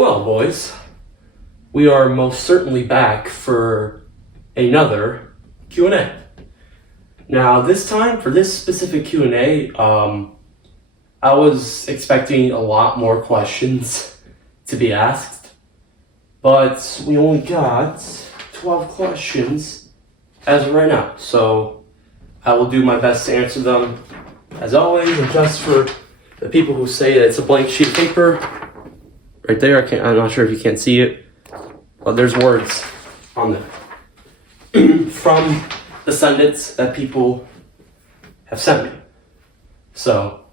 Well, boys, we are most certainly back for another Q&A. Now, this time, for this specific Q&A, I was expecting a lot more questions to be asked, but we only got 12 questions as of right now, so I will do my best to answer them as always. And just for the people who say that it's a blank sheet of paper, right there, I'm not sure if you can see it, but there's words on there from the sentence that people have sent me. So,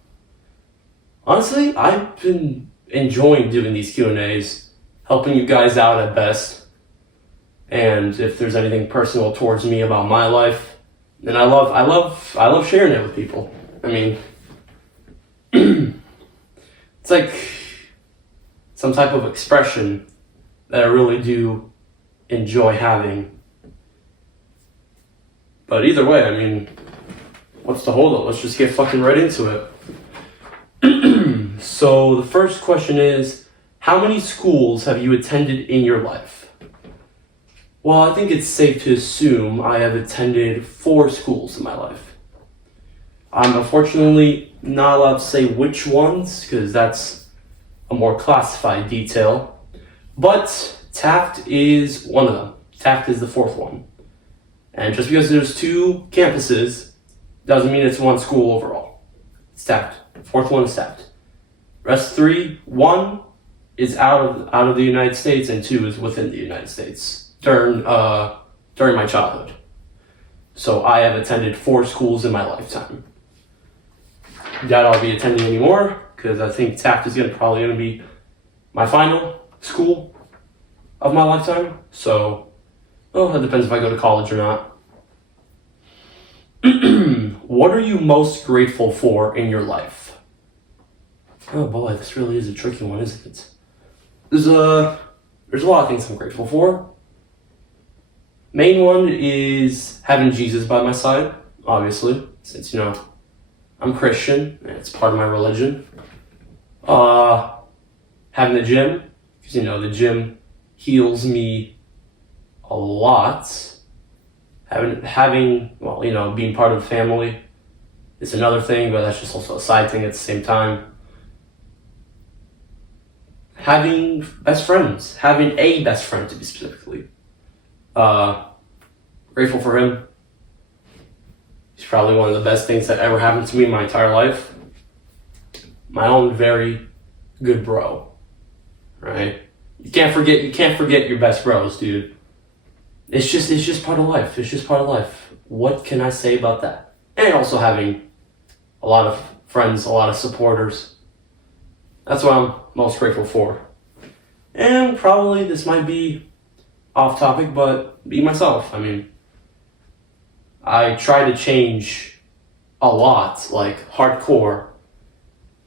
honestly, I've been enjoying doing these Q&As, helping you guys out at best. And if there's anything personal towards me about my life, then I love sharing it with people. I mean, it's like some type of expression that I really do enjoy having. But either way, I mean, what's the hold up? Let's just get fucking right into it. So the first question is, how many schools have you attended in your life? Well, I think it's safe to assume I have attended 4 schools in my life. I'm unfortunately not allowed to say which ones, because that's a more classified detail. But Taft is one of them. Taft is the 4th one. And just because there's 2 campuses doesn't mean it's 1 school overall. It's Taft. 4th one is Taft. Rest 3, 1 is out of the United States, and 2 is within the United States during my childhood. So I have attended 4 schools in my lifetime. Doubt I'll be attending anymore, because I think Taft is probably going to be my final school of my lifetime. So, well, it depends if I go to college or not. What are you most grateful for in your life? Oh boy, this really is a tricky one, isn't it? There's a lot of things I'm grateful for. Main one is having Jesus by my side, obviously, since, I'm Christian, and it's part of my religion. Having the gym, because, the gym heals me a lot. Having, being part of the family is another thing, but that's just also a side thing at the same time. Having best friends, having a best friend to be specifically. Grateful for him. He's probably one of the best things that ever happened to me in my entire life. My own very good bro, right? You can't forget your best bros, dude. It's just part of life. It's just part of life. What can I say about that? And also having a lot of friends, a lot of supporters. That's what I'm most grateful for. And probably this might be off topic, but be myself. I mean, I try to change a lot, like hardcore,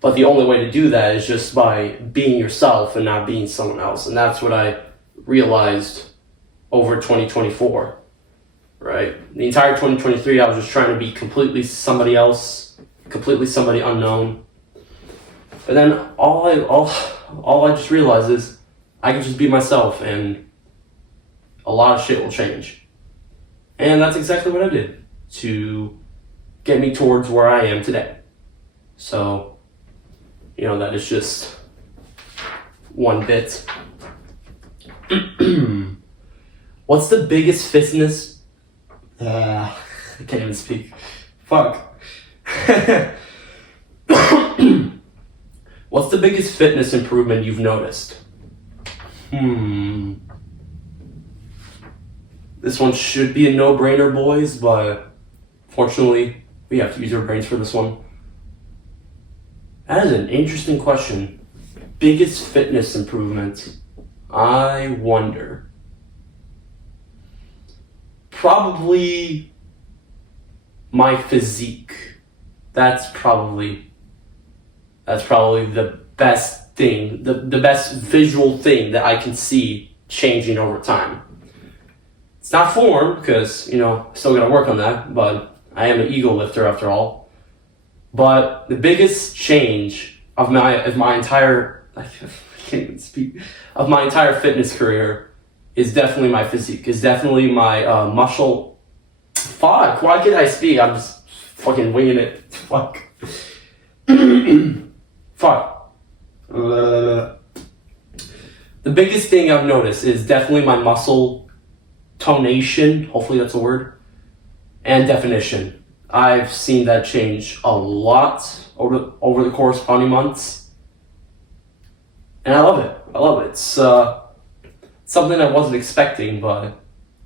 but the only way to do that is just by being yourself and not being someone else. And that's what I realized over 2024, right? The entire 2023, I was just trying to be completely somebody else, completely somebody unknown. But then all I just realized is I can just be myself, and a lot of shit will change. And that's exactly what I did to get me towards where I am today. So, that is just one bit. What's the biggest fitness... I can't even speak. Fuck. What's the biggest fitness improvement you've noticed? This one should be a no-brainer, boys, but fortunately, we have to use our brains for this one. That is an interesting question. Biggest fitness improvement? I wonder. Probably my physique. That's probably the best thing, the best visual thing that I can see changing over time. It's not form, because, still gotta work on that, but I am an ego lifter after all. But the biggest change of my entire, can't even speak, of my entire fitness career is definitely my physique, is definitely my muscle. Fuck, why can't I speak? I'm just fucking winging it. Fuck. Fuck. The biggest thing I've noticed is definitely my muscle tonation, hopefully that's a word, and definition. I've seen that change a lot over the corresponding months, and I love it. I love it. It's something I wasn't expecting, but at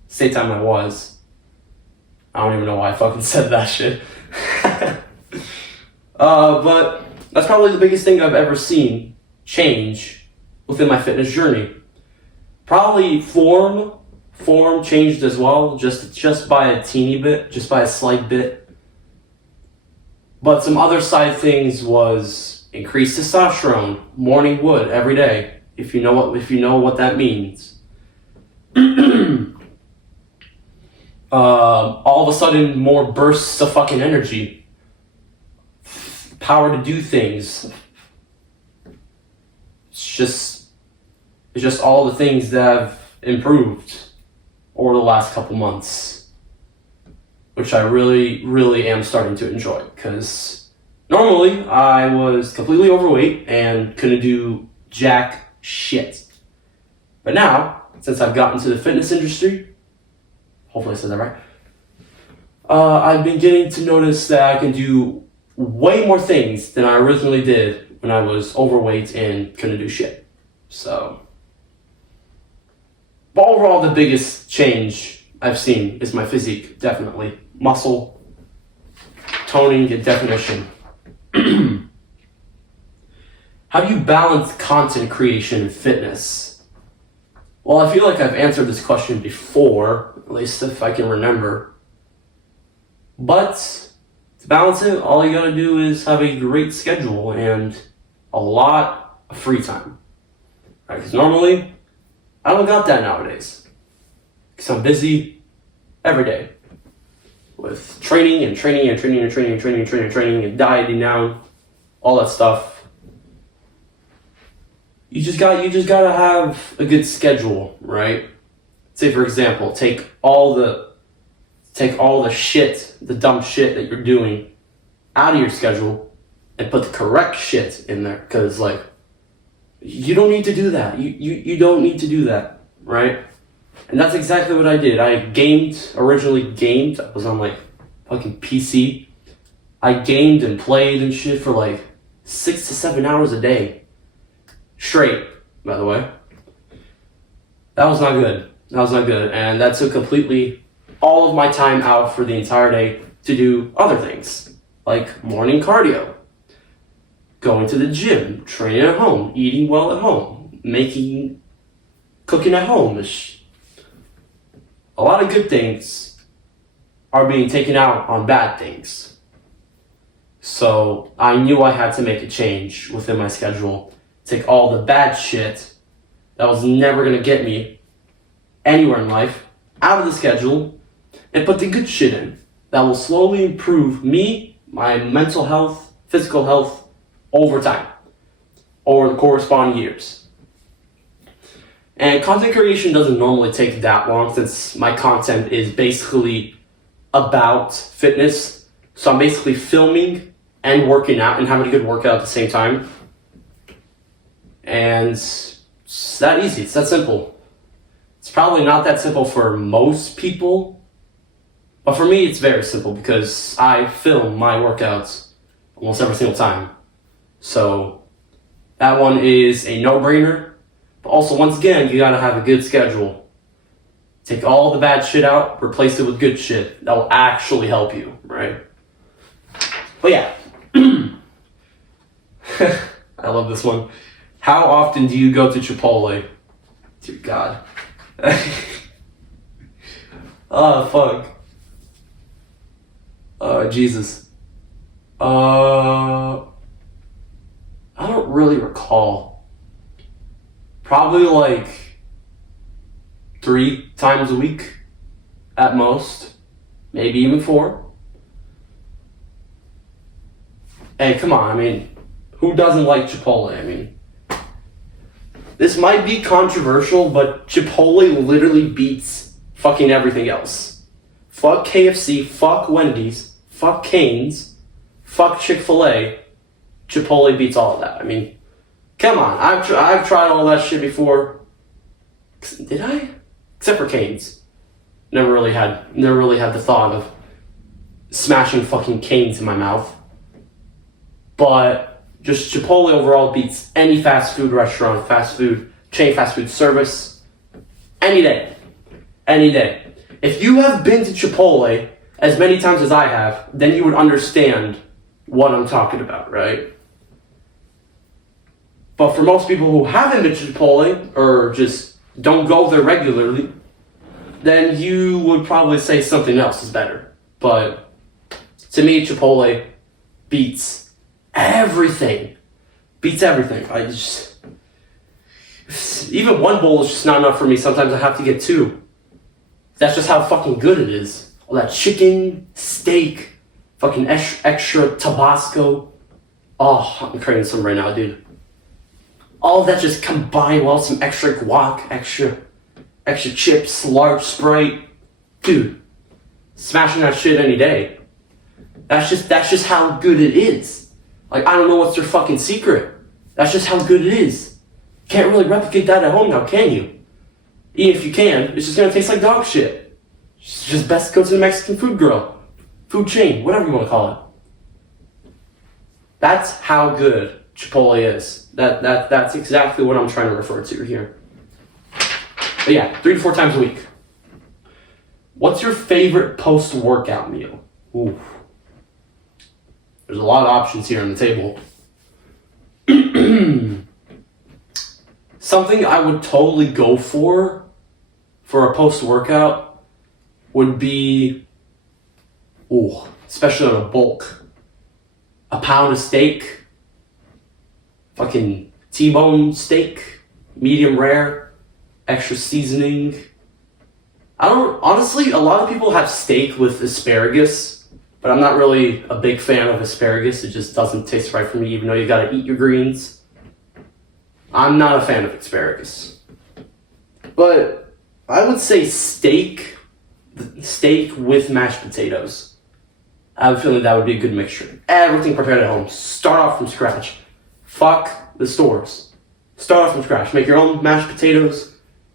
the same time I was. I don't even know why I fucking said that shit. But that's probably the biggest thing I've ever seen change within my fitness journey. Probably form changed as well, just by a teeny bit, just by a slight bit. But some other side things was increased testosterone, morning wood every day. If you know what that means. All of a sudden, more bursts of fucking energy, power to do things. It's just all the things that have improved over the last couple months, which I really, really am starting to enjoy. Because normally I was completely overweight and couldn't do jack shit. But now, since I've gotten into the fitness industry, hopefully I said that right, I've been getting to notice that I can do way more things than I originally did when I was overweight and couldn't do shit. So, but overall, the biggest change I've seen is my physique, definitely. Muscle, toning, and definition. How do you balance content creation and fitness? Well, I feel like I've answered this question before, at least if I can remember. But to balance it, all you gotta do is have a great schedule and a lot of free time. Right? Because normally, I don't got that nowadays. Because I'm busy every day with training and dieting down, all that stuff. You just gotta have a good schedule, right? Say for example, take all the shit, the dumb shit that you're doing out of your schedule and put the correct shit in there. Cause like, you don't need to do that. You don't need to do that, right? And that's exactly what I did. I originally gamed. I was on like fucking PC. I gamed and played and shit for like 6 to 7 hours a day. Straight, by the way. That was not good. And that took completely all of my time out for the entire day to do other things. Like morning cardio, going to the gym, training at home, eating well at home, cooking at home. A lot of good things are being taken out on bad things. So I knew I had to make a change within my schedule. Take all the bad shit that was never going to get me anywhere in life out of the schedule and put the good shit in that will slowly improve me, my mental health, physical health over time, over the corresponding years. And content creation doesn't normally take that long since my content is basically about fitness. So I'm basically filming and working out and having a good workout at the same time. And it's that easy, it's that simple. It's probably not that simple for most people, but for me it's very simple because I film my workouts almost every single time. So that one is a no-brainer. But also, once again, you gotta have a good schedule. Take all the bad shit out, replace it with good shit. That will actually help you, right? But yeah. I love this one. How often do you go to Chipotle? Dear God. Oh, fuck. Jesus. I don't really recall. Probably like 3 times a week at most. Maybe even 4. Hey, come on, I mean, who doesn't like Chipotle? I mean, This might be controversial, but Chipotle literally beats fucking everything else. Fuck KFC, fuck Wendy's, fuck Cane's, fuck Chick-fil-A. Chipotle beats all of that. I mean, come on. I've tried all that shit before. Did I? Except for Cane's. Never really had the thought of smashing fucking Cane's in my mouth. But just Chipotle overall beats any fast food restaurant, fast food chain, fast food service, any day. Any day. If you have been to Chipotle as many times as I have, then you would understand what I'm talking about, right? But for most people who haven't been to Chipotle or just don't go there regularly, then you would probably say something else is better. But to me, Chipotle beats everything. Beats everything. Even one bowl is just not enough for me. Sometimes I have to get two. That's just how fucking good it is. All that chicken, steak, fucking extra Tabasco. Oh, I'm craving some right now, dude. All of that just combined well, some extra guac, extra chips, large Sprite. Dude, smashing that shit any day. That's just how good it is. Like, I don't know what's their fucking secret. That's just how good it is. Can't really replicate that at home now, can you? Even if you can, it's just gonna taste like dog shit. It's just best to go to the Mexican food chain, whatever you want to call it. That's how good Chipotle is. That's exactly what I'm trying to refer to here. But yeah, 3 to 4 times a week. What's your favorite post-workout meal? Ooh. There's a lot of options here on the table. Something I would totally go for a post-workout would be, especially on a bulk, a pound of steak, fucking T-bone steak, medium rare, extra seasoning. Honestly, a lot of people have steak with asparagus, but I'm not really a big fan of asparagus. It just doesn't taste right for me, even though you gotta eat your greens. I'm not a fan of asparagus. But I would say steak with mashed potatoes. I have a feeling that would be a good mixture. Everything prepared at home. Start off from scratch. Fuck the stores. Start off from scratch. Make your own mashed potatoes.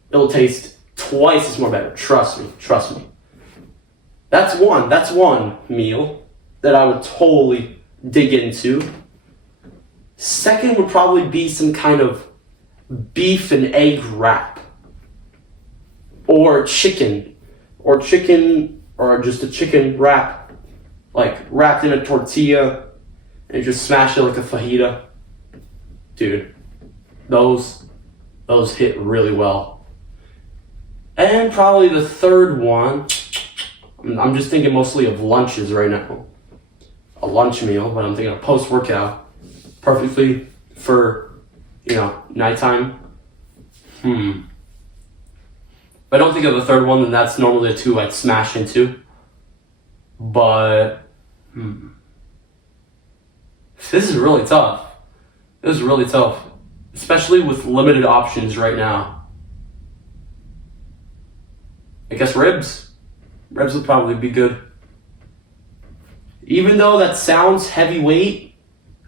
It'll taste twice as more better. Trust me. That's one meal that I would totally dig into. Second would probably be some kind of beef and egg wrap. Or chicken. Or just a chicken wrap. Like wrapped in a tortilla and just smash it like a fajita. Dude, those hit really well. And probably the third one, I'm just thinking mostly of lunches right now. A lunch meal, but I'm thinking of post-workout. Perfectly for, nighttime. If I don't think of the third one, then that's normally the two I'd smash into. But, this is really tough. Especially with limited options right now. I guess ribs. Ribs would probably be good. Even though that sounds heavyweight,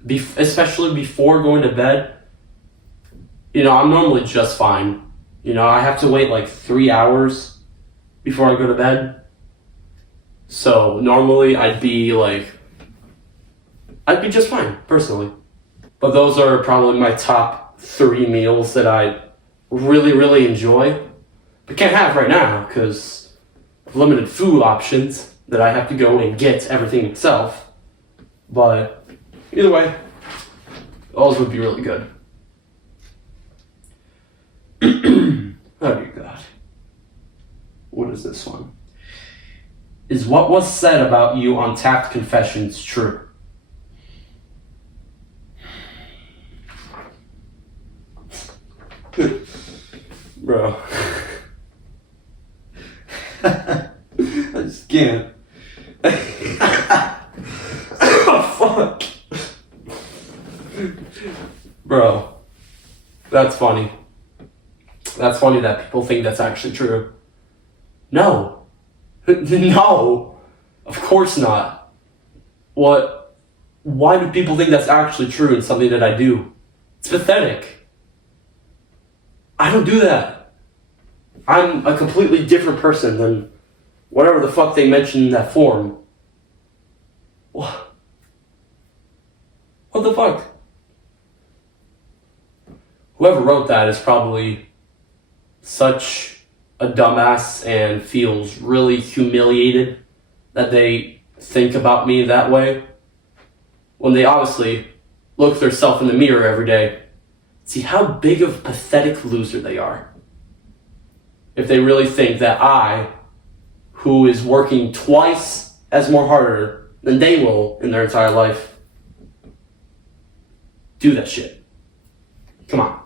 especially before going to bed, I'm normally just fine. I have to wait like 3 hours before I go to bed. So normally I'd be just fine, personally. But those are probably my top 3 meals that I really, really enjoy. But can't have right now because of limited food options that I have to go and get everything myself. But either way, those would be really good. Oh dear God. What is this one? Is what was said about you on Tapped Confessions true? Bro. I just can't. Oh, fuck. Bro. That's funny. That's funny that people think that's actually true. No. No. Of course not. What? Why do people think that's actually true in something that I do? It's pathetic. I don't do that. I'm a completely different person than whatever the fuck they mentioned in that form. What? What the fuck? Whoever wrote that is probably such a dumbass and feels really humiliated that they think about me that way, when they obviously look themselves in the mirror every day, see how big of a pathetic loser they are. If they really think that I, who is working twice as more harder than they will in their entire life, do that shit. Come on.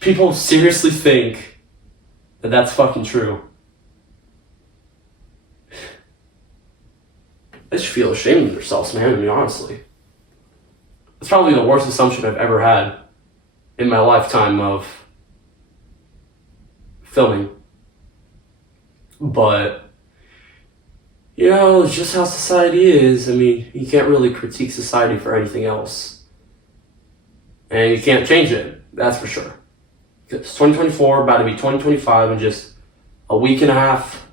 People seriously think that that's fucking true. They should feel ashamed of themselves, man. I mean, honestly. It's probably the worst assumption I've ever had in my lifetime of filming. But, you know, it's just how society is. I mean, you can't really critique society for anything else. And you can't change it, that's for sure. It's 2024, about to be 2025 in just a week and a half.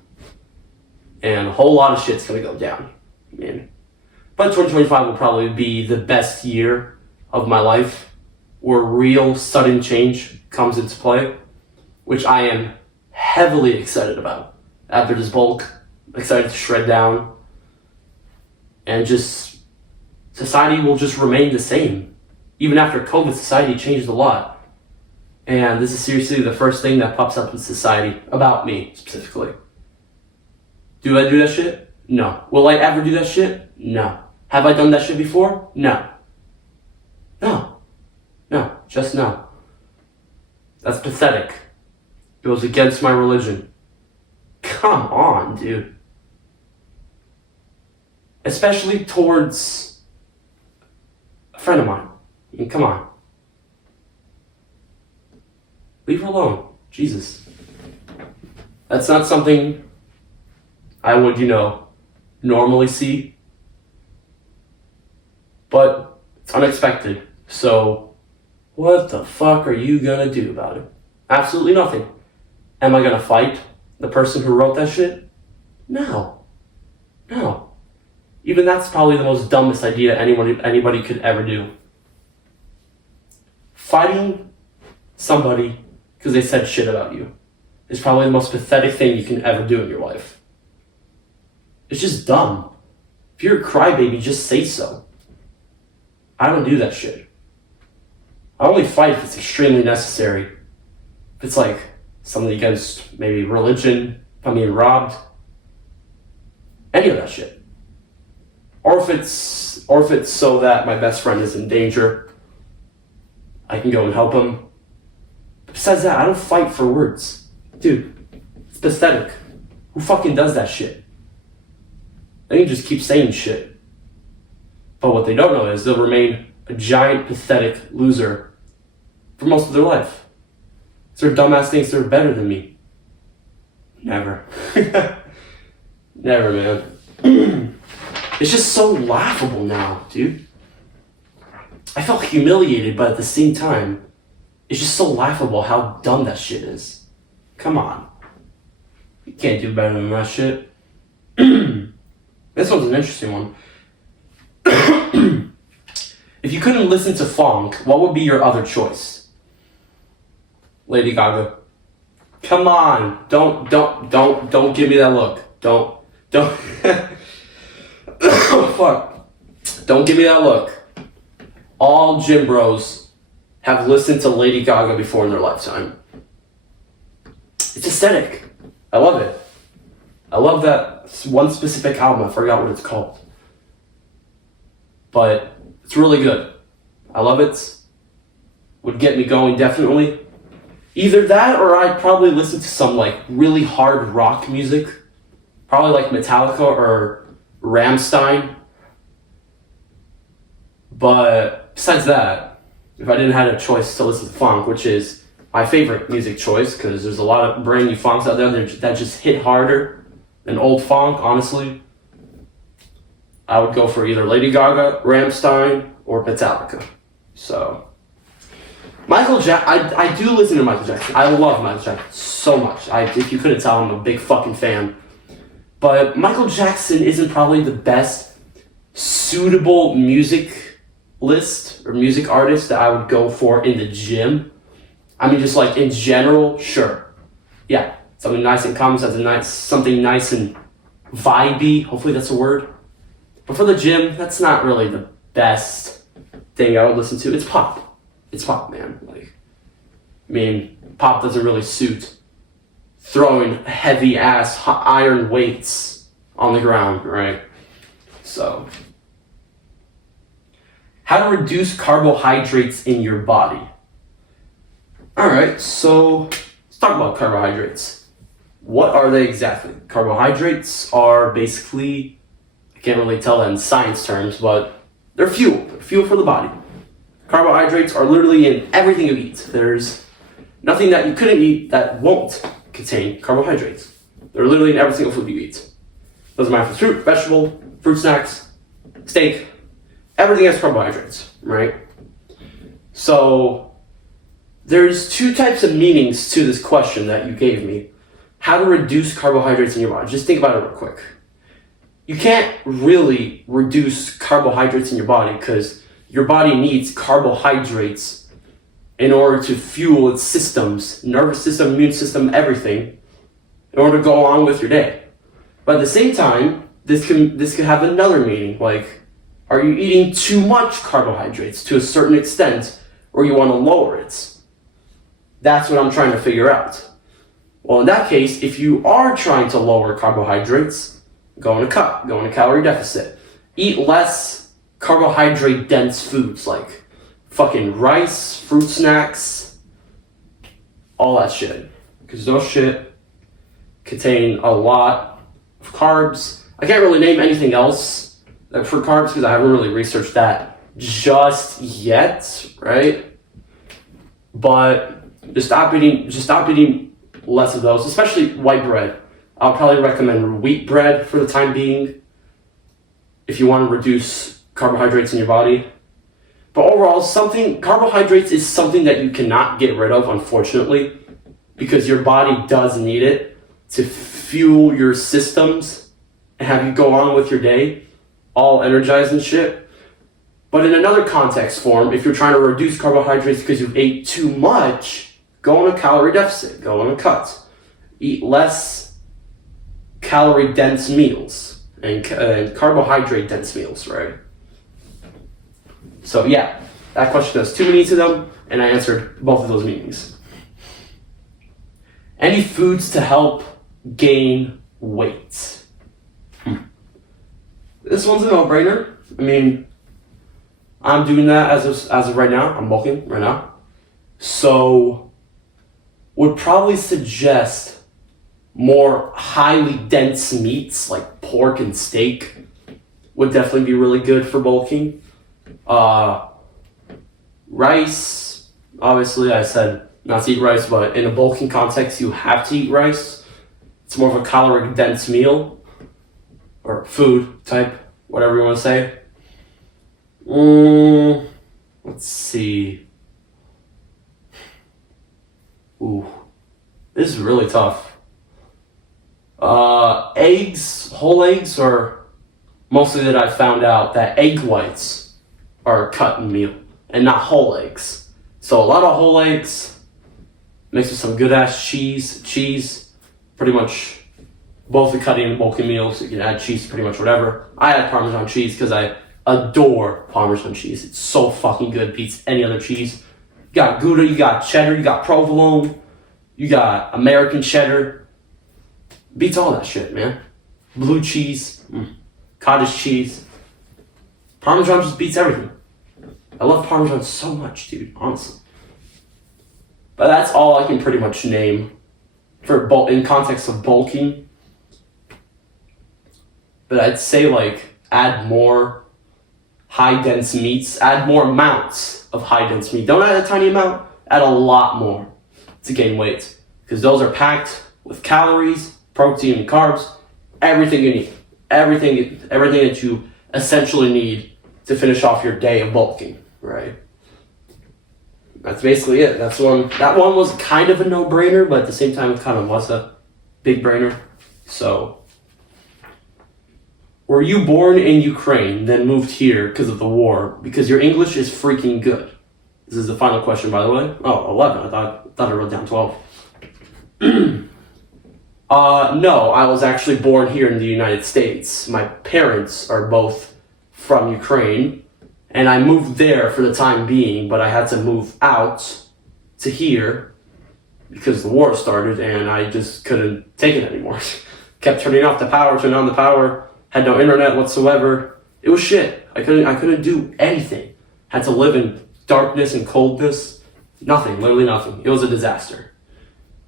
And a whole lot of shit's gonna go down. I mean, but 2025 will probably be the best year of my life where real sudden change comes into play, which I am heavily excited about. After this bulk, excited to shred down. And just, society will just remain the same. Even after COVID, society changed a lot. And this is seriously the first thing that pops up in society, about me specifically. Do I do that shit? No. Will I ever do that shit? No. Have I done that shit before? No. No. No. Just no. That's pathetic. It goes against my religion. Come on, dude. Especially towards a friend of mine. I mean, come on. Leave her alone. Jesus. That's not something I would, normally see. But it's unexpected. So, what the fuck are you gonna do about it? Absolutely nothing. Am I gonna fight the person who wrote that shit? No. No. Even that's probably the most dumbest idea anybody could ever do. Fighting somebody because they said shit about you is probably the most pathetic thing you can ever do in your life. It's just dumb. If you're a crybaby, just say so. I don't do that shit. I only fight if it's extremely necessary. If it's like something against maybe religion, if I'm being robbed, any of that shit. Or if it's so that my best friend is in danger, I can go and help him. Besides that, I don't fight for words. Dude, it's pathetic. Who fucking does that shit? They can just keep saying shit. But what they don't know is they'll remain a giant, pathetic loser for most of their life. So their dumbass thinks they're better than me. Never. Never, man. It's just so laughable now, dude. I felt humiliated, but at the same time, it's just so laughable how dumb that shit is. Come on. You can't do better than that shit. This one's an interesting one. If you couldn't listen to funk, what would be your other choice? Lady Gaga. Come on. Don't give me that look. Don't. Oh, fuck. Don't give me that look. All gym bros have listened to Lady Gaga before in their lifetime. It's aesthetic. I love it. I love that one specific album. I forgot what it's called. But it's really good. I love it. Would get me going, definitely. Either that or I'd probably listen to some really hard rock music. Probably like Metallica or Rammstein. But besides that, if I didn't have a choice to listen to funk, which is my favorite music choice because there's a lot of brand new funks out there that just hit harder than old funk, honestly. I would go for either Lady Gaga, Rammstein, or Metallica. So, Michael Jackson, I do listen to Michael Jackson. I love Michael Jackson so much. If you couldn't tell, I'm a big fucking fan. But Michael Jackson isn't probably the best suitable music list or music artist that I would go for in the gym. I mean, just like in general, sure. Yeah, something nice and calm, something nice and vibey. Hopefully that's a word. But for the gym, that's not really the best thing I would listen to. It's pop. It's pop, man. Like, I mean, pop doesn't really suit throwing heavy ass iron weights on the ground, right? So, how to reduce carbohydrates in your body. Alright, so let's talk about carbohydrates. What are they exactly? Carbohydrates are basically, I can't really tell that in science terms, but they're fuel. They're fuel for the body. Carbohydrates are literally in everything you eat. There's nothing that you couldn't eat that won't contain carbohydrates. They're literally in every single food you eat. Doesn't matter if it's fruit, vegetable, fruit snacks, steak, everything has carbohydrates, right? So, there's two types of meanings to this question that you gave me. How to reduce carbohydrates in your body. Just think about it real quick. You can't really reduce carbohydrates in your body because your body needs carbohydrates in order to fuel its systems, nervous system, immune system, everything, in order to go on with your day. But at the same time, this could have another meaning, like, are you eating too much carbohydrates to a certain extent, or you want to lower it? That's what I'm trying to figure out. Well, in that case, if you are trying to lower carbohydrates, go on a cut, go on a calorie deficit. Eat less carbohydrate-dense foods like fucking rice, fruit snacks, all that shit. Because those shit contain a lot of carbs. I can't really name anything else for carbs because I haven't really researched that just yet, right? But just stop eating less of those, especially white bread. I'll probably recommend wheat bread for the time being if you want to reduce carbohydrates in your body. But overall, carbohydrates is something that you cannot get rid of, unfortunately, because your body does need it to fuel your systems and have you go on with your day all energized and shit. But in another context form, if you're trying to reduce carbohydrates because you ate too much, go on a calorie deficit, go on a cut. Eat less calorie-dense meals and carbohydrate-dense meals, right? So yeah, that question has two meanings to them, and I answered both of those meanings. Any foods to help gain weight? This one's a no-brainer. I mean, I'm doing that as of right now. I'm bulking right now. So, would probably suggest more highly dense meats like pork and steak would definitely be really good for bulking. Rice, obviously I said not to eat rice, but in a bulking context you have to eat rice. It's more of a calorie dense meal or food type, whatever you want to say. Let's see. Ooh, this is really tough. Eggs, whole eggs, or mostly that I found out that egg whites are a cut in meal and not whole eggs. So a lot of whole eggs mixed with some good ass cheese, pretty much both the cutting and bulking meals. You can add cheese to pretty much whatever. I add Parmesan cheese because I adore Parmesan cheese. It's so fucking good, beats any other cheese. You got Gouda, you got cheddar, you got provolone, you got American cheddar. Beats all that shit, man. Blue cheese, cottage cheese. Parmesan just beats everything. I love Parmesan so much, dude, honestly. But that's all I can pretty much name for in context of bulking. But I'd say like add more high dense meats, add more amounts of high dense meat. Don't add a tiny amount, add a lot more. to gain weight, because those are packed with calories, protein, and carbs, everything you need, everything that you essentially need to finish off your day of bulking, right? That's basically it. That one was kind of a no-brainer, but at the same time, it kind of was a big brainer. So, were you born in Ukraine, then moved here because of the war? Because your English is freaking good. This is the final question, by the way. Oh, 11. I thought I wrote down 12. No, I was actually born here in the United States. My parents are both from Ukraine, and I moved there for the time being, but I had to move out to here because the war started, and I just couldn't take it anymore. Kept turning off the power, turning on the power, had no internet whatsoever. It was shit. I couldn't do anything. Had to live in darkness and coldness. Nothing, literally nothing. It was a disaster.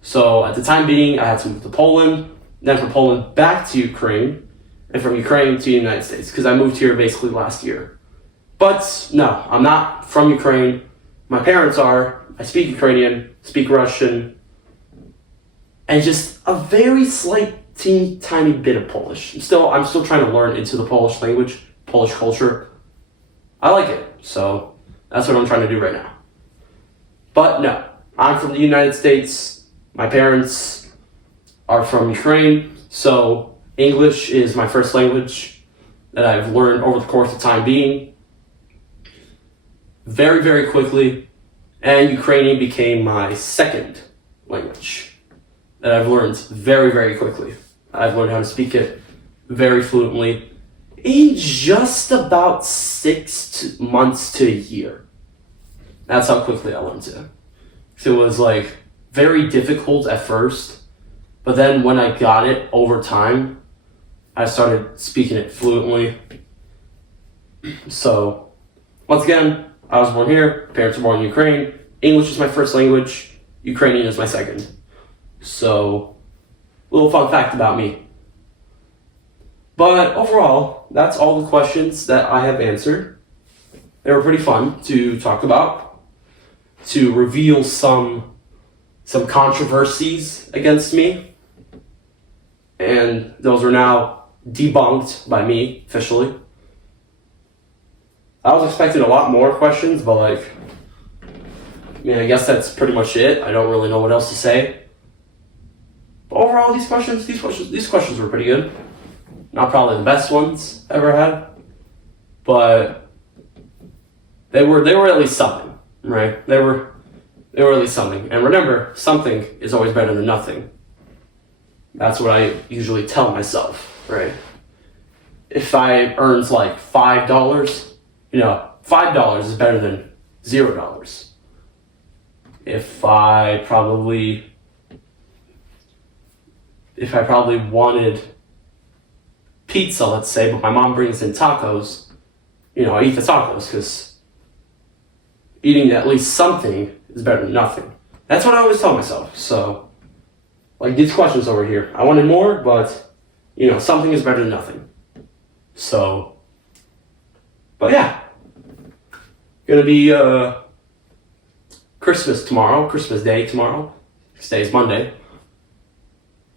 So at the time being, I had to move to Poland, then from Poland back to Ukraine, and from Ukraine to the United States, because I moved here basically last year. But no, I'm not from Ukraine. My parents are. I speak Ukrainian, speak Russian, and just a very slight, teeny tiny bit of Polish. I'm still trying to learn into the Polish language, Polish culture. I like it, so that's what I'm trying to do right now. But no, I'm from the United States. My parents are from Ukraine, so English is my first language that I've learned over the course of time being. Very, very quickly, and Ukrainian became my second language that I've learned very, very quickly. I've learned how to speak it very fluently in just about 6 months to a year. That's how quickly I learned it. So it was like very difficult at first, but then when I got it over time, I started speaking it fluently. So once again, I was born here, parents were born in Ukraine. English is my first language, Ukrainian is my second. So, little fun fact about me. But overall, that's all the questions that I have answered. They were pretty fun to talk about, to reveal some controversies against me. And those are now debunked by me, officially. I was expecting a lot more questions, but I guess that's pretty much it. I don't really know what else to say. But overall, these questions were pretty good. Not probably the best ones I ever had, but they were at least something, right? They were at least something. And remember, something is always better than nothing. That's what I usually tell myself, right? If I earned like $5, $5 is better than $0. If I probably wanted pizza, let's say, but my mom brings in tacos, I eat the tacos because eating at least something is better than nothing. That's what I always tell myself. So, these questions over here, I wanted more, but, something is better than nothing. So, but yeah. Gonna be Christmas Day tomorrow. Today is Monday.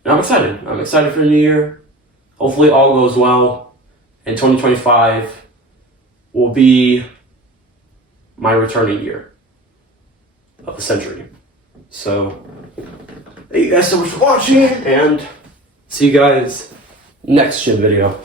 And I'm excited. I'm excited for the new year. Hopefully all goes well. And 2025 will be my returning year of the century. So, thank you guys so much for watching, and see you guys next gym video.